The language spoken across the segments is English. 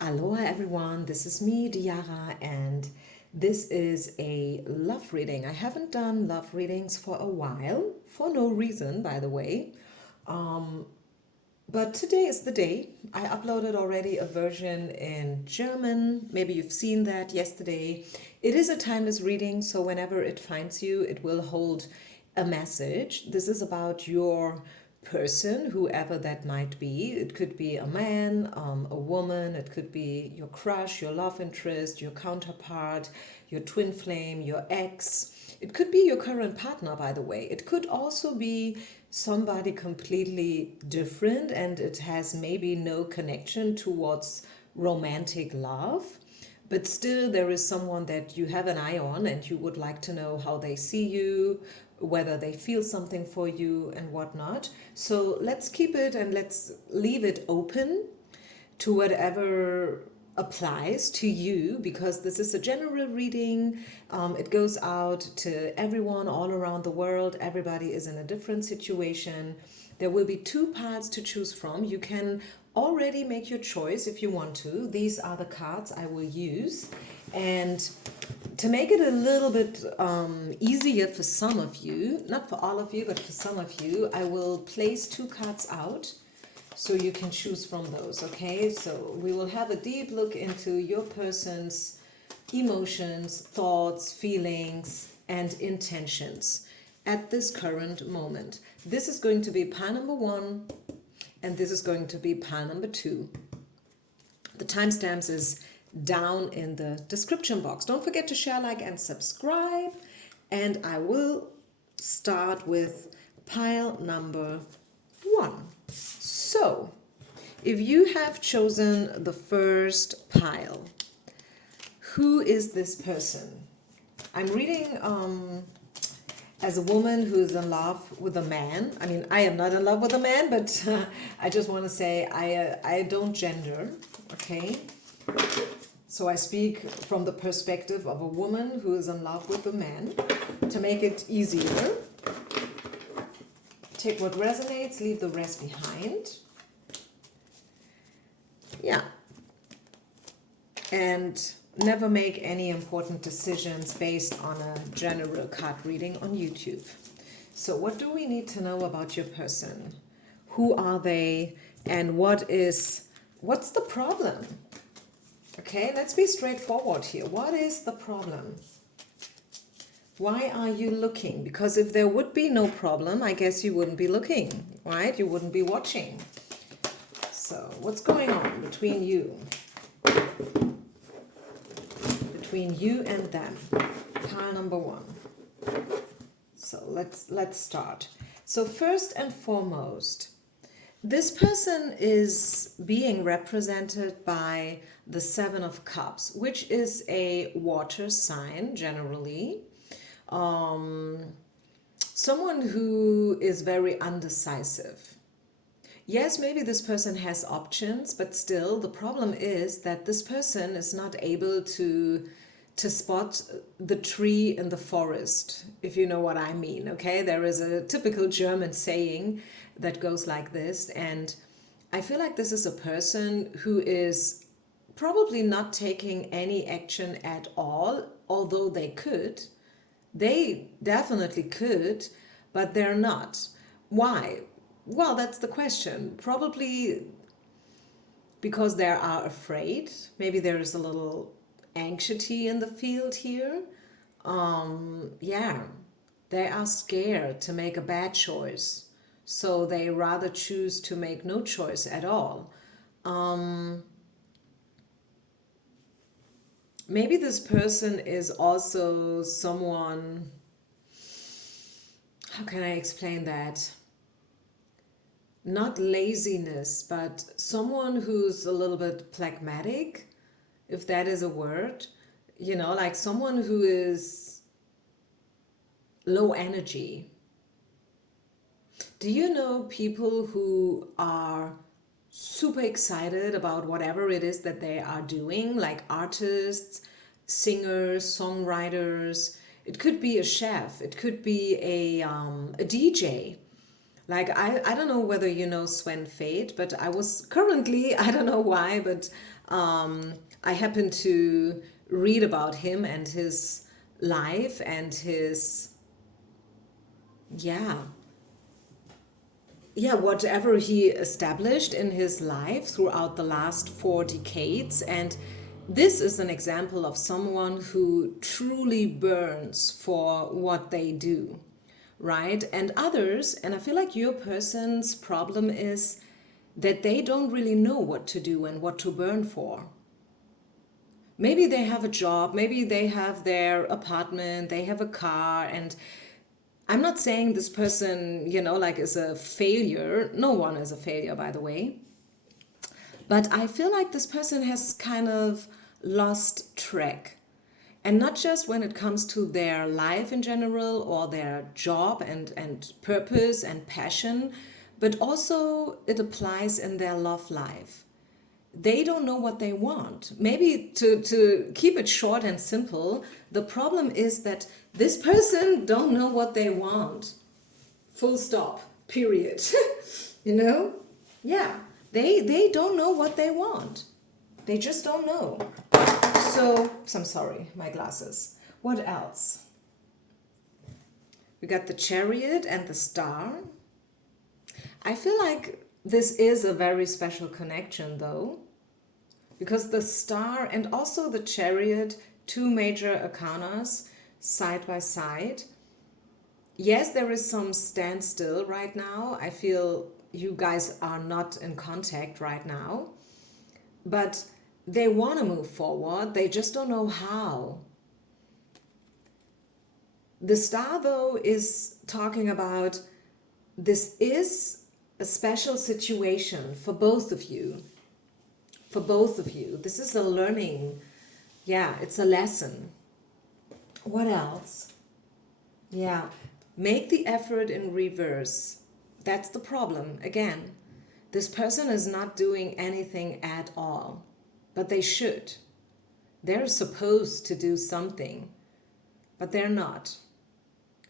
Aloha everyone, this is me, Diara, and this is a love reading. I haven't done love readings for a while, for no reason, by the way. But today is the day. I uploaded already a version in German. Maybe you've seen that yesterday. It is a timeless reading, so whenever it finds you, it will hold a message. This is about your person, whoever that might be. It could be a man, a woman, it could be your crush, your love interest, your counterpart, your twin flame, your ex. It could be your current partner, by the way. It could also be somebody completely different and it has maybe no connection towards romantic love. But still, there is someone that you have an eye on and you would like to know how they see you, whether they feel something for you, and whatnot. So let's keep it and let's leave it open to whatever applies to you, because this is a general reading. It goes out to everyone all around the world. Everybody is in a different situation. There will be two parts to choose from. You can already make your choice if you want to. These are the cards I will use. And to make it a little bit easier for some of you, not for all of you, but for some of you, I will place two cards out so you can choose from those, okay? So we will have a deep look into your person's emotions, thoughts, feelings, and intentions at this current moment. This is going to be pile number 1, and this is going to be pile number 2. The timestamps is down in the description box. Don't forget to share, like, and subscribe. And I will start with pile number 1. So, if you have chosen the first pile, who is this person? I'm reading as a woman who's in love with a man. I mean, I am not in love with a man, but I just want to say I don't gender, okay? So I speak from the perspective of a woman who is in love with a man. To make it easier, take what resonates, leave the rest behind. Yeah. And never make any important decisions based on a general card reading on YouTube. So what do we need to know about your person? Who are they? And what's the problem? Okay, let's be straightforward here. What is the problem? Why are you looking? Because if there would be no problem, I guess you wouldn't be looking, right? You wouldn't be watching. So what's going on between you? Between you and them. Pile number 1. So let's start. So first and foremost, this person is being represented by the 7 of Cups, which is a water sign generally. Someone who is very undecisive. Yes, maybe this person has options, but still the problem is that this person is not able to spot the tree in the forest, if you know what I mean, okay? There is a typical German saying that goes like this, and I feel like this is a person who is probably not taking any action at all, although they could. They definitely could, but they're not. Why? Well, that's the question. Probably because they are afraid. Maybe there is a little anxiety in the field here. Yeah, they are scared to make a bad choice. So they rather choose to make no choice at all. Maybe this person is also someone, how can I explain that? Not laziness, but someone who's a little bit phlegmatic, if that is a word. You know, like someone who is low energy. Do you know people who are super excited about whatever it is that they are doing, like artists, singers, songwriters? It could be a chef, it could be a DJ, Like, I don't know whether you know Sven Fate, but I was currently, I don't know why, but I happened to read about him and his life and his, yeah, yeah, whatever he established in his life throughout the last 4 decades. And this is an example of someone who truly burns for what they do, right? And others, and I feel like your person's problem is that they don't really know what to do and what to burn for. Maybe they have a job, maybe they have their apartment, they have a car, and I'm not saying this person, like is a failure. No one is a failure, by the way. But I feel like this person has kind of lost track. And not just when it comes to their life in general or their job and purpose and passion, but also it applies in their love life. They don't know what they want. Maybe to keep it short and simple, the problem is that this person don't know what they want. Full stop. Period. you know? Yeah. They don't know what they want. They just don't know. So, I'm sorry, my glasses. What else? We got the Chariot and the Star. I feel like this is a very special connection though, because the Star and also the Chariot, two major arcanas side by side. Yes, there is some standstill right now. I feel you guys are not in contact right now, but they want to move forward. They just don't know how. The Star, though, is talking about this is a special situation for both of you. For both of you. This is a learning. Yeah, it's a lesson. What else? Yeah, make the effort in reverse. That's the problem. Again, this person is not doing anything at all, but they should. They're supposed to do something, but they're not.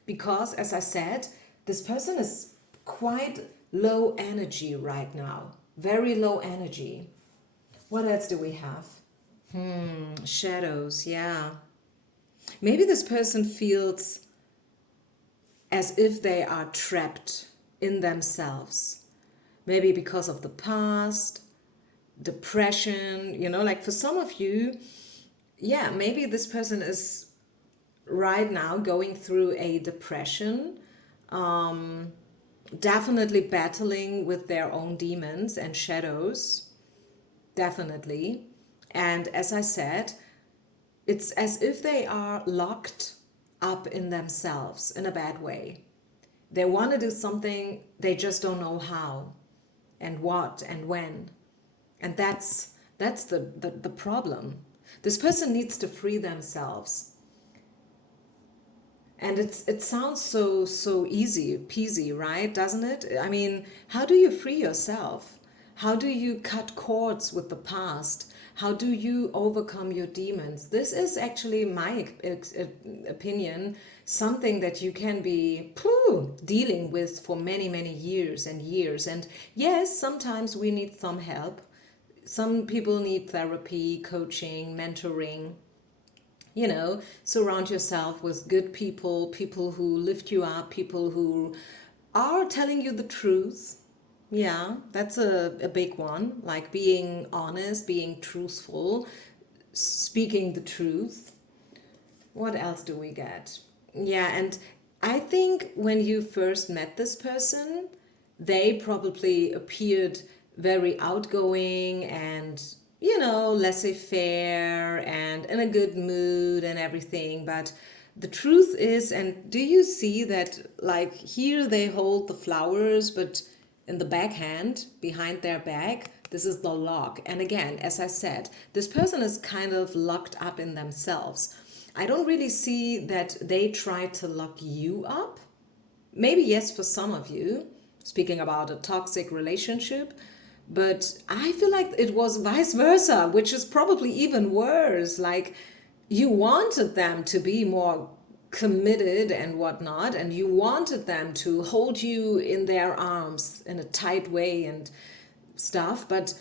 Because, as I said, this person is quite low energy right now. Very low energy. What else do we have? Shadows, yeah. Maybe this person feels as if they are trapped in themselves. Maybe because of the past, depression, like for some of you, yeah, maybe this person is right now going through a depression, definitely battling with their own demons and shadows, definitely. And as I said, it's as if they are locked up in themselves in a bad way. They want to do something, they just don't know how and what and when. And that's the problem. This person needs to free themselves. And it sounds so easy peasy, right? Doesn't it? I mean, how do you free yourself? How do you cut cords with the past? How do you overcome your demons? This is actually my opinion, something that you can be dealing with for many years and years. And yes, sometimes we need some help. Some people need therapy, coaching, mentoring. Surround yourself with good people, people who lift you up, people who are telling you the truth. Yeah, that's a big one. Like being honest, being truthful, speaking the truth. What else do we get? Yeah, and I think when you first met this person, they probably appeared very outgoing and, laissez-faire and in a good mood and everything. But the truth is, and do you see that, like, here they hold the flowers, but in the backhand, behind their back, this is the lock. And again, as I said, this person is kind of locked up in themselves. I don't really see that they try to lock you up. Maybe yes, for some of you, speaking about a toxic relationship, but I feel like it was vice versa, which is probably even worse. Like you wanted them to be more committed and whatnot, and you wanted them to hold you in their arms in a tight way and stuff, but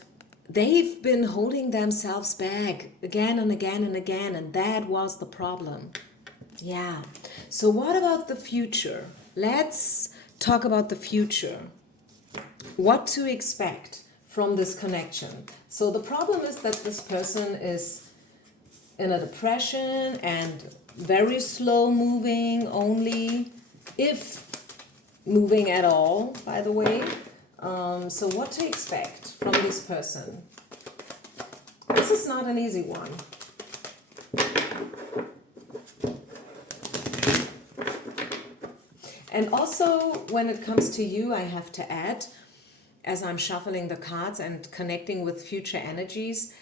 they've been holding themselves back again and again and again, and that was the problem. Yeah. So, what about the future? Let's talk about the future. What to expect from this connection? So, the problem is that this person is in a depression and very slow moving, only if moving at all, by the way. So, what to expect from this person? This is not an easy one. And also, when it comes to you, I have to add, as I'm shuffling the cards and connecting with future energies,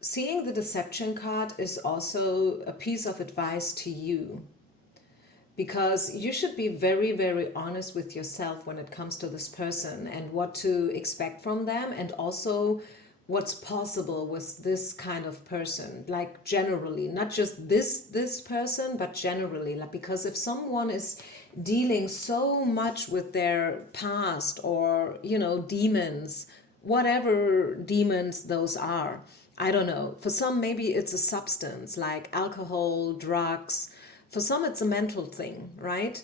seeing the deception card is also a piece of advice to you. Because you should be very, very honest with yourself when it comes to this person and what to expect from them, and also what's possible with this kind of person, like generally, not just this person, but generally. Like, because if someone is dealing so much with their past, or demons, whatever demons those are, I don't know, for some maybe it's a substance like alcohol, drugs, for some it's a mental thing, right?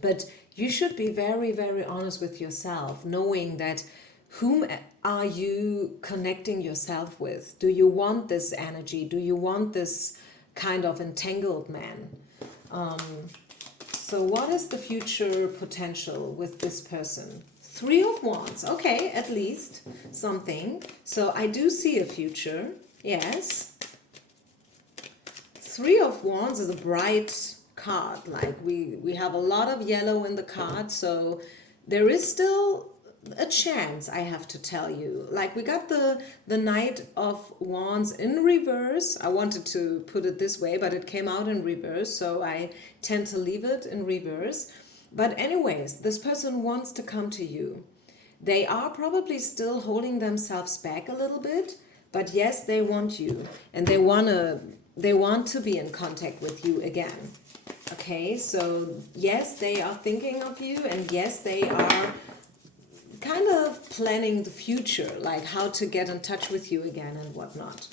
But you should be very, very honest with yourself, knowing that whom are you connecting yourself with? Do you want this energy? Do you want this kind of entangled man? So what is the future potential with this person? Three of Wands. Okay, at least something. So I do see a future. Yes. Three of Wands is a bright card. Like we have a lot of yellow in the card, so there is still a chance, I have to tell you. Like, we got the Knight of Wands in reverse. I wanted to put it this way, but it came out in reverse, so I tend to leave it in reverse. But anyways, this person wants to come to you. They are probably still holding themselves back a little bit, but yes, they want you, and they want to be in contact with you again. Okay, so yes, they are thinking of you, and yes, they are kind of planning the future, like how to get in touch with you again and whatnot.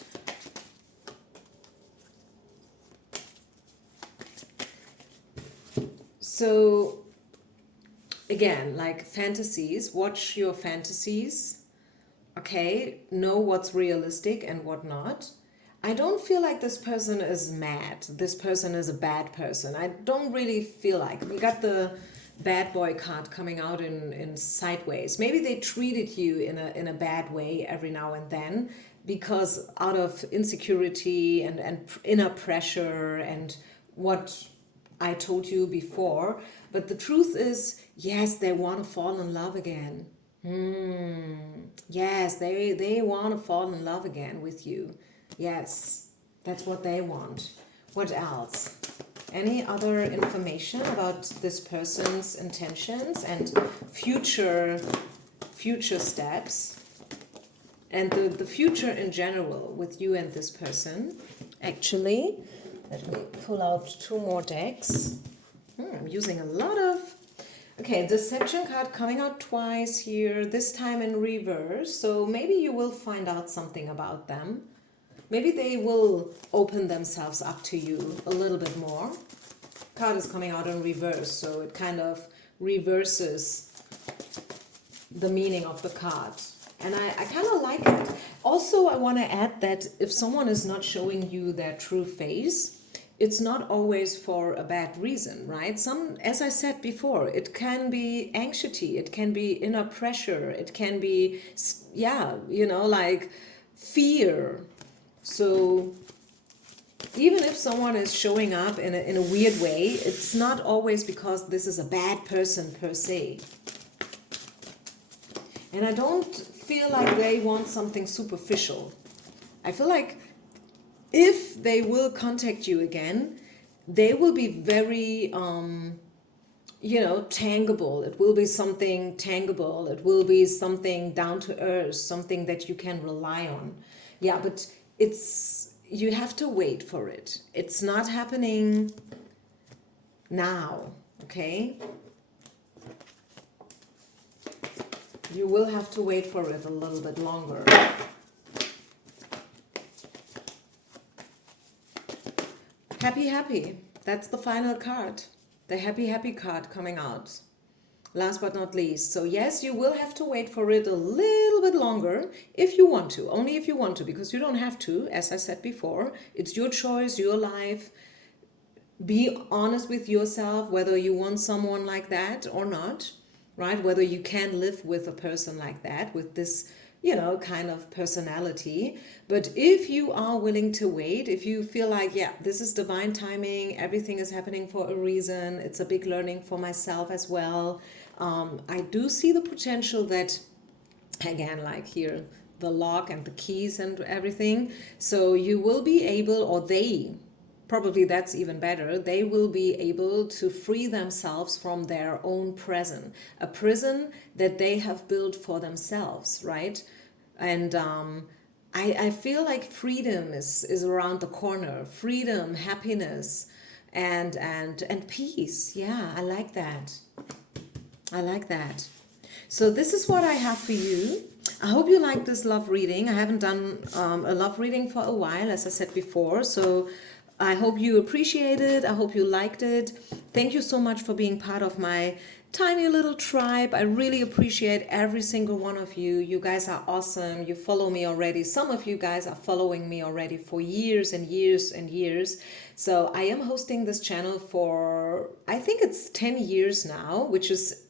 So again, like fantasies, watch your fantasies. Okay, know what's realistic and what not. I don't feel like this person is mad. This person is a bad person. I don't really feel like. We got the bad boy card coming out in sideways. Maybe they treated you in a bad way every now and then, because out of insecurity and inner pressure and what I told you before. But the truth is, yes, they want to fall in love again. Yes, they want to fall in love again with you. Yes, that's what they want. What else? Any other information about this person's intentions and future steps, and the future in general with you and this person? Actually, let me pull out two more decks. I'm using a lot of... Okay, Deception card coming out twice here, this time in reverse. So maybe you will find out something about them. Maybe they will open themselves up to you a little bit more. Card is coming out in reverse, so it kind of reverses the meaning of the card. And I kind of like it. Also, I want to add that if someone is not showing you their true face, it's not always for a bad reason, right? As I said before, it can be anxiety, it can be inner pressure, it can be, like fear. So even if someone is showing up in a weird way, it's not always because this is a bad person per se. And I don't feel like they want something superficial. I feel like if they will contact you again, they will be very, tangible. It will be something tangible. It will be something down to earth, something that you can rely on. Yeah, but you have to wait for it. It's not happening now, okay? You will have to wait for it a little bit longer. Happy, happy. That's the final card. The happy, happy card coming out. Last but not least. So yes, you will have to wait for it a little bit longer if you want to. Only if you want to, because you don't have to, as I said before. It's your choice, your life. Be honest with yourself whether you want someone like that or not, right? Whether you can live with a person like that, with this, kind of personality. But if you are willing to wait, if you feel like, yeah, this is divine timing, everything is happening for a reason, it's a big learning for myself as well. I do see the potential that, again, like here, the lock and the keys and everything. So you will be able, or they, probably that's even better, they will be able to free themselves from their own prison, a prison that they have built for themselves, right? And I feel like freedom is around the corner. Freedom, happiness, and peace. Yeah, I like that. I like that. So this is what I have for you. I hope you like this love reading. I haven't done a love reading for a while, as I said before. So I hope you appreciate it. I hope you liked it. Thank you so much for being part of my tiny little tribe. I really appreciate every single one of you. You guys are awesome. You follow me already. Some of you guys are following me already for years and years and years. So I am hosting this channel for, I think it's 10 years now, which is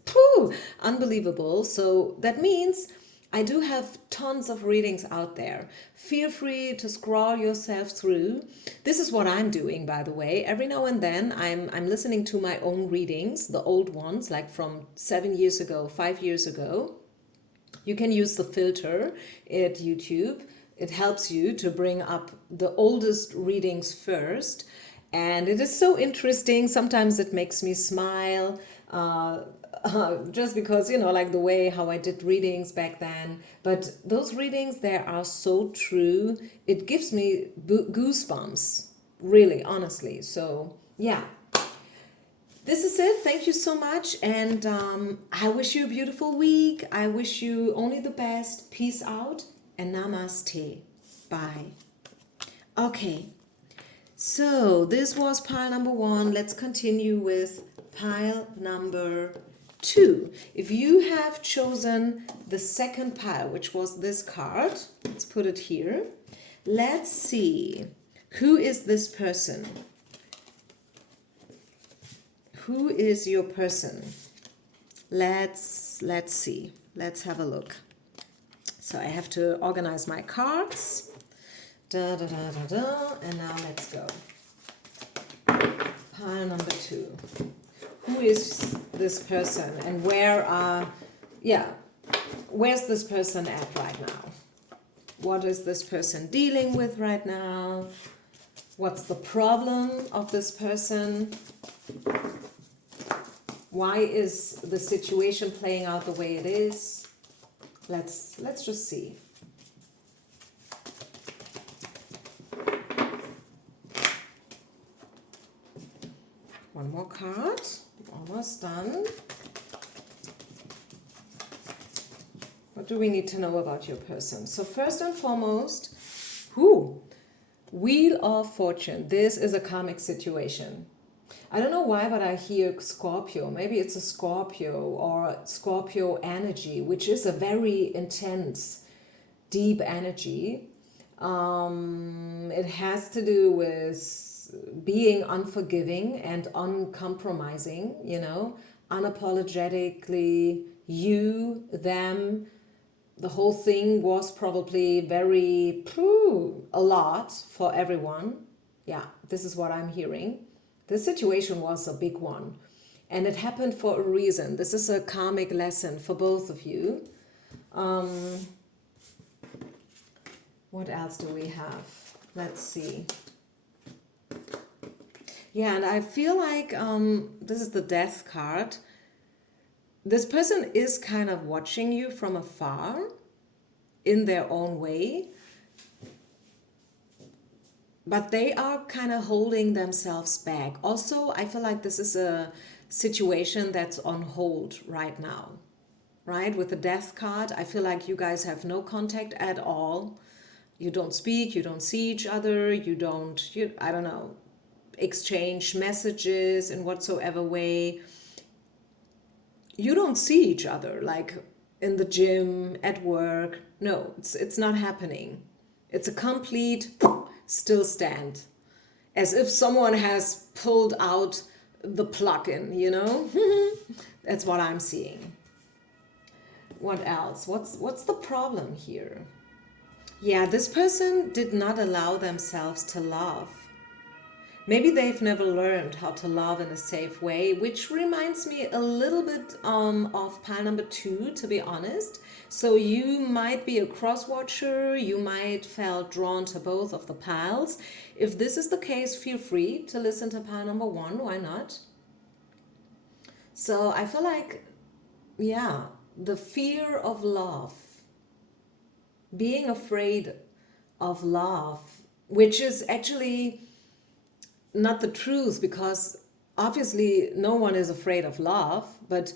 unbelievable. So that means I do have tons of readings out there. Feel free to scroll yourself through. This is what I'm doing, by the way. Every now and then I'm listening to my own readings, the old ones, like from 7 years ago, 5 years ago. You can use the filter at YouTube. It helps you to bring up the oldest readings first. And it is so interesting. Sometimes it makes me smile. Just because, like the way how I did readings back then. But those readings, they are so true. It gives me goosebumps, really, honestly. So, yeah. This is it. Thank you so much. And I wish you a beautiful week. I wish you only the best. Peace out and namaste. Bye. Okay. So this was pile number 1. Let's continue with pile number 2. If you have chosen the second pile, which was this card, let's put it here. Let's see. Who is this person? Who is your person? Let's see. Let's have a look. So I have to organize my cards. Da da da da da. And now let's go. Pile number 2. Who is this person, and where's this person at right now? What is this person dealing with right now? What's the problem of this person? Why is the situation playing out the way it is? Let's just see. One more card. Almost done. What do we need to know about your person? So first and foremost, Wheel of Fortune. This is a karmic situation. I don't know why, but I hear Scorpio. Maybe it's a Scorpio or Scorpio energy, which is a very intense, deep energy. It has to do with being unforgiving and uncompromising, unapologetically you, them. The whole thing was probably very, a lot for everyone. Yeah, this is what I'm hearing. This situation was a big one. And it happened for a reason. This is a karmic lesson for both of you. What else do we have? Let's see. Yeah, and I feel like this is the Death card. This person is kind of watching you from afar in their own way. but they are kind of holding themselves back. Also, I feel like this is a situation that's on hold right now, right? With the death card, I feel like you guys have no contact at all. You don't speak, you don't see each other, I don't know, exchange messages in whatsoever way. You don't see each other, like in the gym, at work. No, it's not happening. It's a complete still stand, as if someone has pulled out the plug-in, you know? That's what I'm seeing. What else? What's the problem here? Yeah, this person did not allow themselves to love. Maybe they've never learned how to love in a safe way, which reminds me a little bit of pile number 2, to be honest. So you might be a cross watcher, you might felt drawn to both of the piles. If this is the case, feel free to listen to pile number 1, why not? So I feel like, yeah, the fear of love, being afraid of love, which is actually not the truth, because obviously no one is afraid of love, but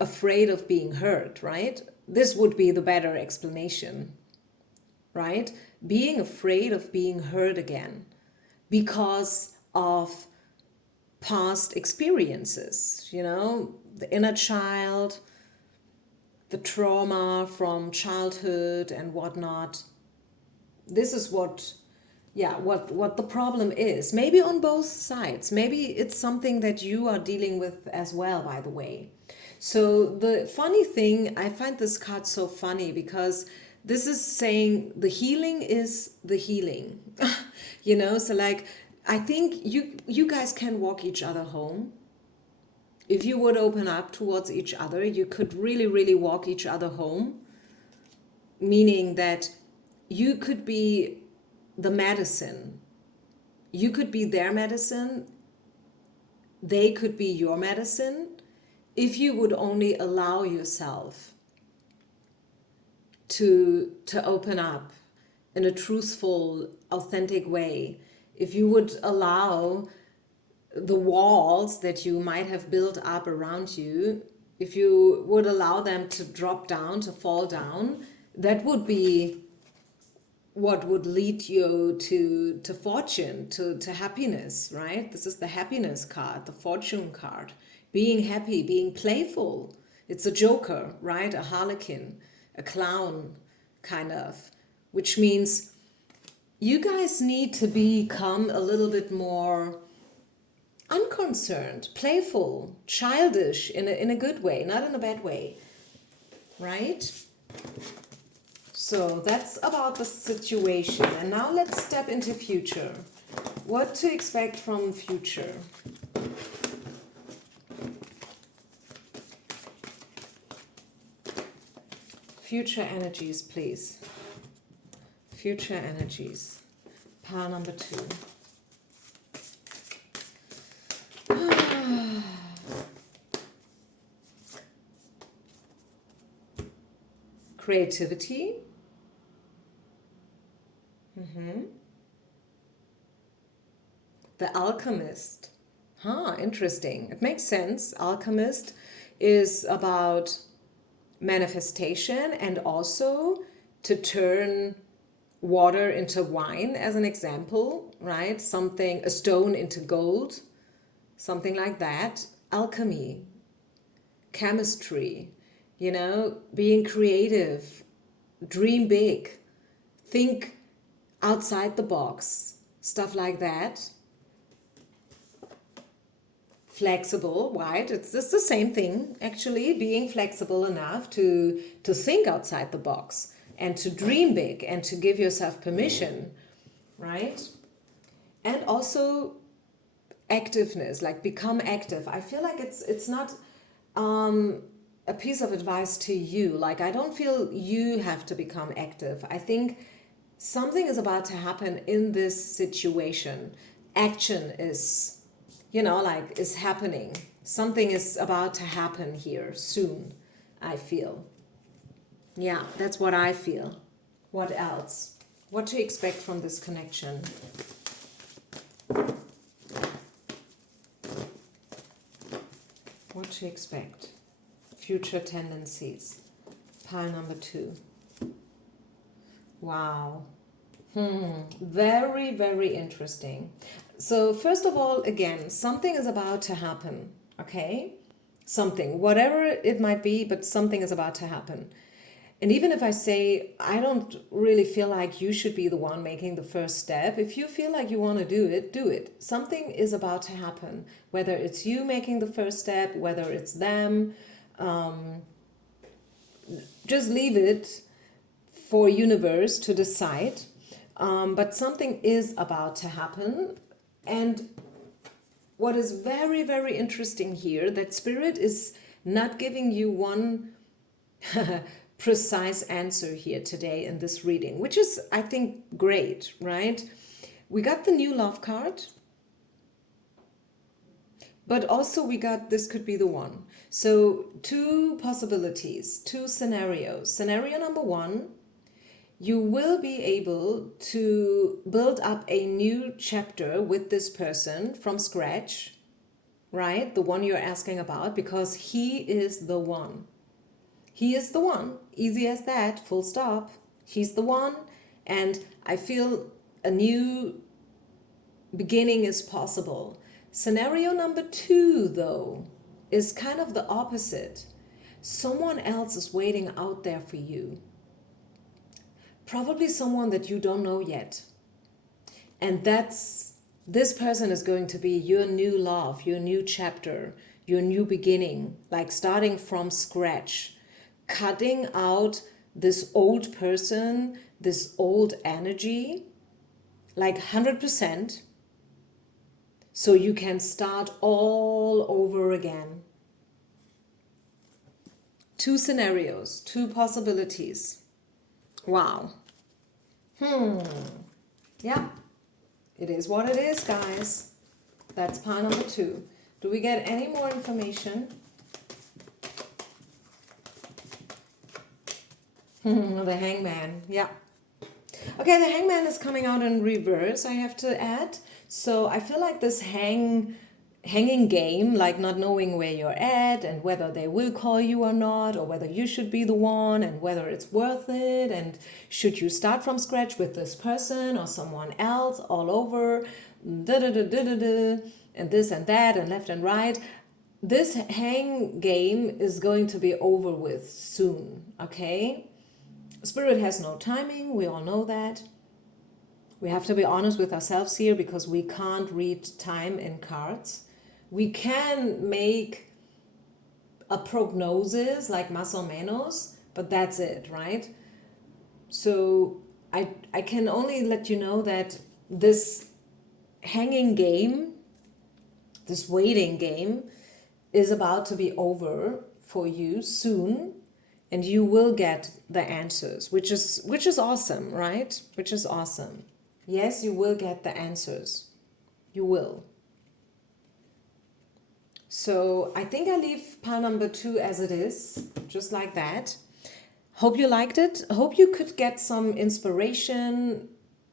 afraid of being hurt, right? This would be the better explanation, right? Being afraid of being hurt again because of past experiences, you know, the inner child, the trauma from childhood and whatnot. This is what the problem is. Maybe on both sides. Maybe it's something that you are dealing with as well, by the way. So the funny thing, I find this card so funny because this is saying the healing is the healing. You know, so like I think you guys can walk each other home. If you would open up towards each other, you could really, really walk each other home. Meaning that you could be the medicine. You could be their medicine. They could be your medicine if you would only allow yourself to open up in a truthful, authentic way. If you would allow the walls that you might have built up around you, if you would allow them to drop down, to fall down, that would be what would lead you to fortune, to happiness, right? This is the happiness card, the fortune card. Being happy, being playful. It's a joker, right? A harlequin, a clown, kind of. Which means you guys need to become a little bit more unconcerned, playful, childish in a good way, not in a bad way, right? So that's about the situation. And now let's step into future. What to expect from future? Future energies, please. Future energies. Pile number 2. Creativity. The alchemist. Interesting. It makes sense. Alchemist is about manifestation and also to turn water into wine, as an example, right? Something, a stone into gold, something like that. Alchemy, chemistry, you know, being creative, dream big, think outside the box, stuff like that. Flexible, right? It's just the same thing, actually, being flexible enough to think outside the box and to dream big and to give yourself permission, right? And also activeness, like become active. I feel like it's not a piece of advice to you. Like, I don't feel you have to become active. I think something is about to happen in this situation. Action is, you know, like, is happening. Something is about to happen here soon, I feel. Yeah, that's what I feel. What else? What to expect from this connection? What to expect. Future tendencies. Pile number 2. Wow. Very, very interesting. So first of all, again, something is about to happen, okay? Something, whatever it might be, but something is about to happen. And even if I say, I don't really feel like you should be the one making the first step, if you feel like you want to do it, do it. Something is about to happen, whether it's you making the first step, whether it's them. Just leave it for universe to decide. But something is about to happen. And what is very, very interesting here, that spirit is not giving you one precise answer here today in this reading, which is, I think, great, right? We got the new love card, but also we got this could be the one. So 2 possibilities, 2 scenarios. Scenario number 1, you will be able to build up a new chapter with this person from scratch, right? The one you're asking about, because he is the one. He is the one. Easy as that, full stop. He's the one. And I feel a new beginning is possible. Scenario number 2, though, is kind of the opposite. Someone else is waiting out there for you. Probably someone that you don't know yet. And this person is going to be your new love, your new chapter, your new beginning, like starting from scratch, cutting out this old person, this old energy, like 100%, so you can start all over again. 2 scenarios, 2 possibilities. Wow. Yeah, it is what it is, guys. That's pile number 2. Do we get any more information? The Hangman, yeah. Okay, the Hangman is coming out in reverse, I have to add. So I feel like this hanging game, like not knowing where you're at and whether they will call you or not, or whether you should be the one and whether it's worth it, and should you start from scratch with this person or someone else all over, da da da da da da, and this and that and left and right. This hang game is going to be over with soon, okay? Spirit has no timing, we all know that. We have to be honest with ourselves here because we can't read time in cards. We can make a prognosis like más o menos, but that's it, right? So I can only let you know that this hanging game, this waiting game, is about to be over for you soon, and you will get the answers, which is awesome, right? Which is awesome. Yes, you will get the answers. You will. So I think I leave pile number 2 as it is, just like that. Hope you liked it. Hope you could get some inspiration,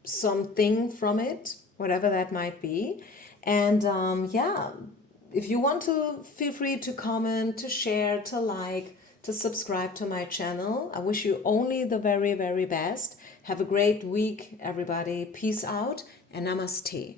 something from it, whatever that might be. And yeah, if you want to, feel free to comment, to share, to like, to subscribe to my channel. I wish you only the very, very best. Have a great week, everybody. Peace out and namaste.